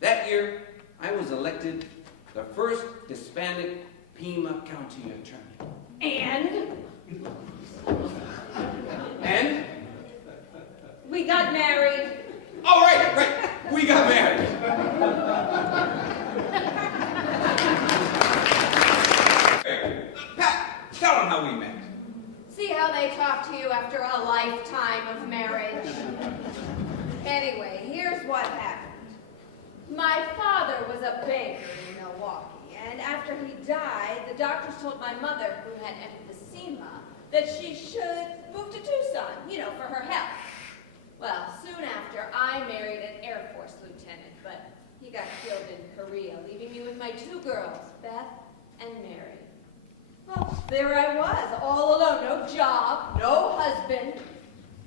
That year, I was elected the first Hispanic Pima County attorney. And? And? We got married. Oh, right. We got married. Pat, tell them how we met. See how they talk to you after a lifetime of marriage. Anyway, here's what happened. My father was a baker in Milwaukee, and after he died, the doctors told my mother, who had emphysema, that she should move to Tucson, for her health. Well, soon after, I married an Air Force lieutenant, but he got killed in Korea, leaving me with my 2 girls, Beth and Mary. Well, there I was, all alone, no job, no husband.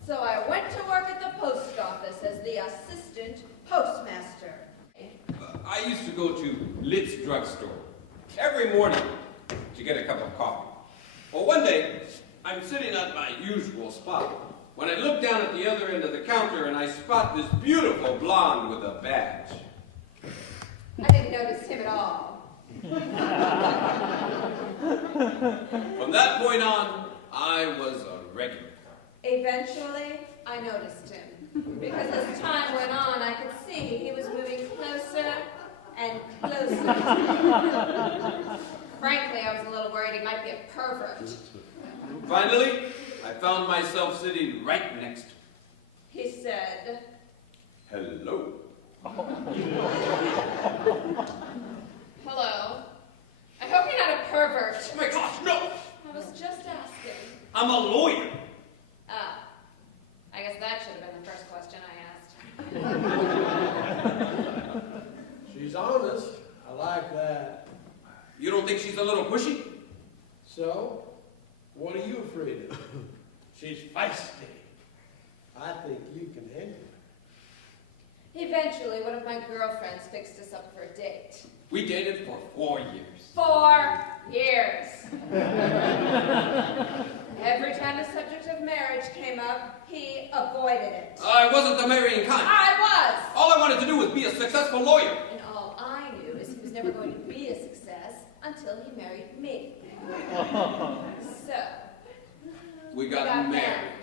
So I went to work at the post office as the assistant postmaster. I used to go to Litt's drugstore every morning to get a cup of coffee. Well, one day, I'm sitting at my usual spot when I look down at the other end of the counter and I spot this beautiful blonde with a badge. I didn't notice him at all. From that point on, I was a regular. Eventually, I noticed him. Because as time went on, I could see he was moving closer and closer. Frankly, I was a little worried he might be a pervert. Finally, I found myself sitting right next to him. He said, Hello. Hello. I hope you're not a pervert. Oh my gosh, no! I was just asking. I'm a lawyer. Ah, I guess that should have been the first question I asked. She's honest. I like that. You don't think she's a little pushy? So, what are you afraid of? She's feisty. I think you can handle it. Eventually, one of my girlfriends fixed us up for a date. We dated for 4 years. 4 years. Every time the subject of marriage came up, he avoided it. I wasn't the marrying kind. I was! All I wanted to do was be a successful lawyer. And all I knew is he was never going to be a success until he married me. So, We got married.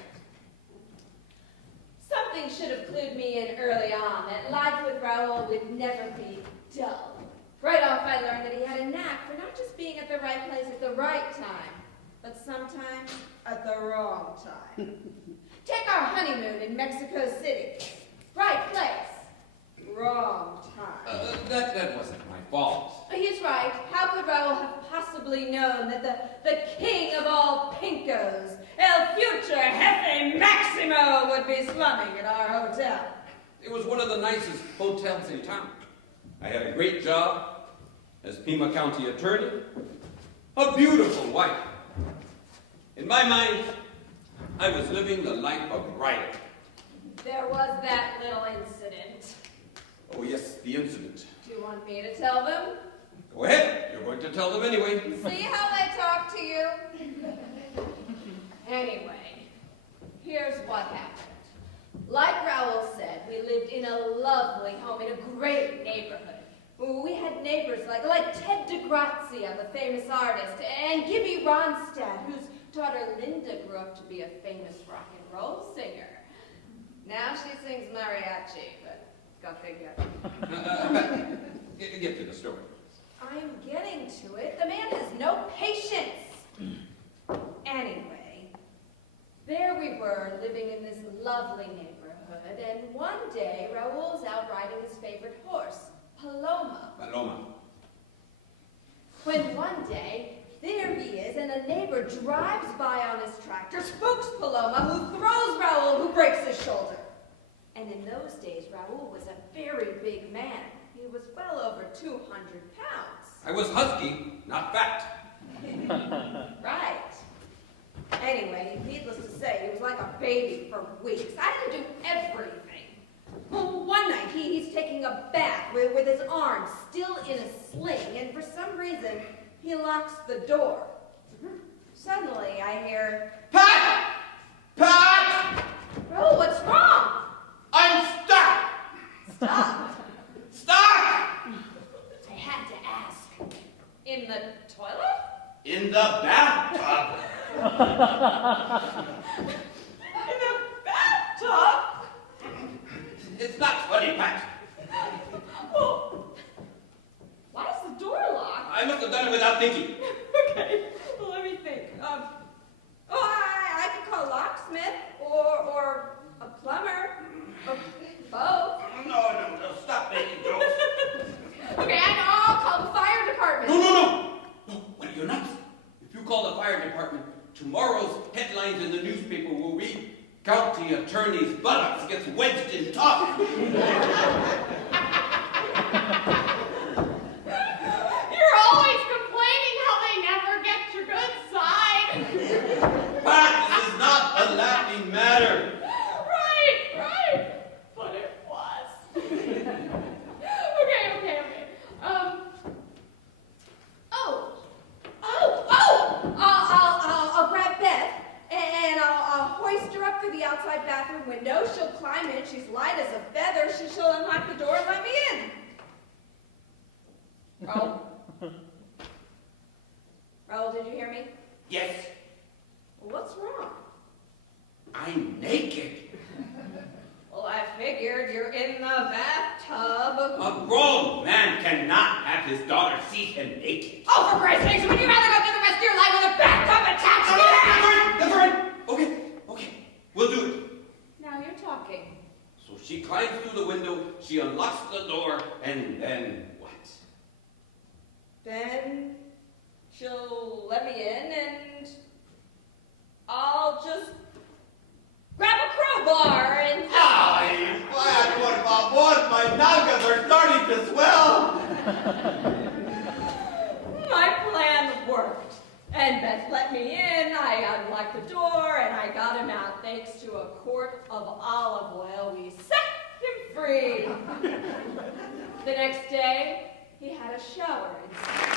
Something should have clued me in early on that life with Raul would never be dull. Right off, I learned that he had a knack for not just being at the right place at the right time, but sometimes at the wrong time. Take our honeymoon in Mexico City. Right place, wrong time. That wasn't my fault. He's right. How could Raul have possibly known that the king of all pinkos, El Future Jefe Maximo, would be slumming at our hotel? It was one of the nicest hotels in town. I had a great job as Pima County attorney, a beautiful wife. In my mind, I was living the life of right. There was that little incident. Oh yes, the incident. Do you want me to tell them? Go ahead, you're going to tell them anyway. See how they talk to you? Anyway, here's what happened. Like Raul said, we lived in a lovely home in a great neighborhood. We had neighbors like Ted DeGrazia, the famous artist, and Gibby Ronstadt, whose daughter Linda grew up to be a famous rock and roll singer. Now she sings mariachi, but go figure. Get to the story. I'm getting to it. The man has no patience. Anyway, there we were, living in this lovely neighborhood, and one day Raul's out riding his favorite horse, Paloma. Paloma. When one day, there he is, and a neighbor drives by on his tractor, spooks Paloma, who throws Raul, who breaks his shoulder. And in those days, Raul was a very big man. He was well over 200 pounds. I was husky, not fat. Right. Anyway, needless to say, he was like a baby for weeks. I had to do everything. Well, one night, he's taking a bath with his arm still in a sling, and for some reason, he locks the door. Suddenly, I hear, Pat! Pat! Raul, what's wrong? I'm stuck! Stop. Stuck! the toilet? In the bathtub. In the bathtub? It's not funny, Pat. Well, why is the door locked? I must have done it without thinking. Okay, well, let me think. I could call a locksmith or a plumber or both. No, stop making jokes. Okay, I know. I'll call the fire department. No, what are you nuts? If you call the fire department, tomorrow's headlines in the newspaper will read, County Attorney's buttocks gets wedged in top. You're always complaining how they never get your good side. Pat, this is not a laughing matter. Right. But it was. Okay. I'll grab Beth and I'll hoist her up through the outside bathroom window. She'll climb in. She's light as a feather. She'll unlock the door and let me in. Raul, did you hear me? Yes, Well, what's wrong? I'm naked. Well, I figured you're in the bathtub. A grown man cannot have his daughter see him naked. Oh, for Christ's sakes, would you rather go through the rest of your life with a bathtub attached to you? That's all right. Okay, we'll do it. Now you're talking. So she climbs through the window, she unlocks the door, and then what? Then she'll let me in and I'll just grab a crowbar and... Ay, por favor, my nalgas are starting to swell. My plan worked. And Beth let me in, I unlocked the door, and I got him out. Thanks to a quart of olive oil, we set him free. The next day, he had a shower inside.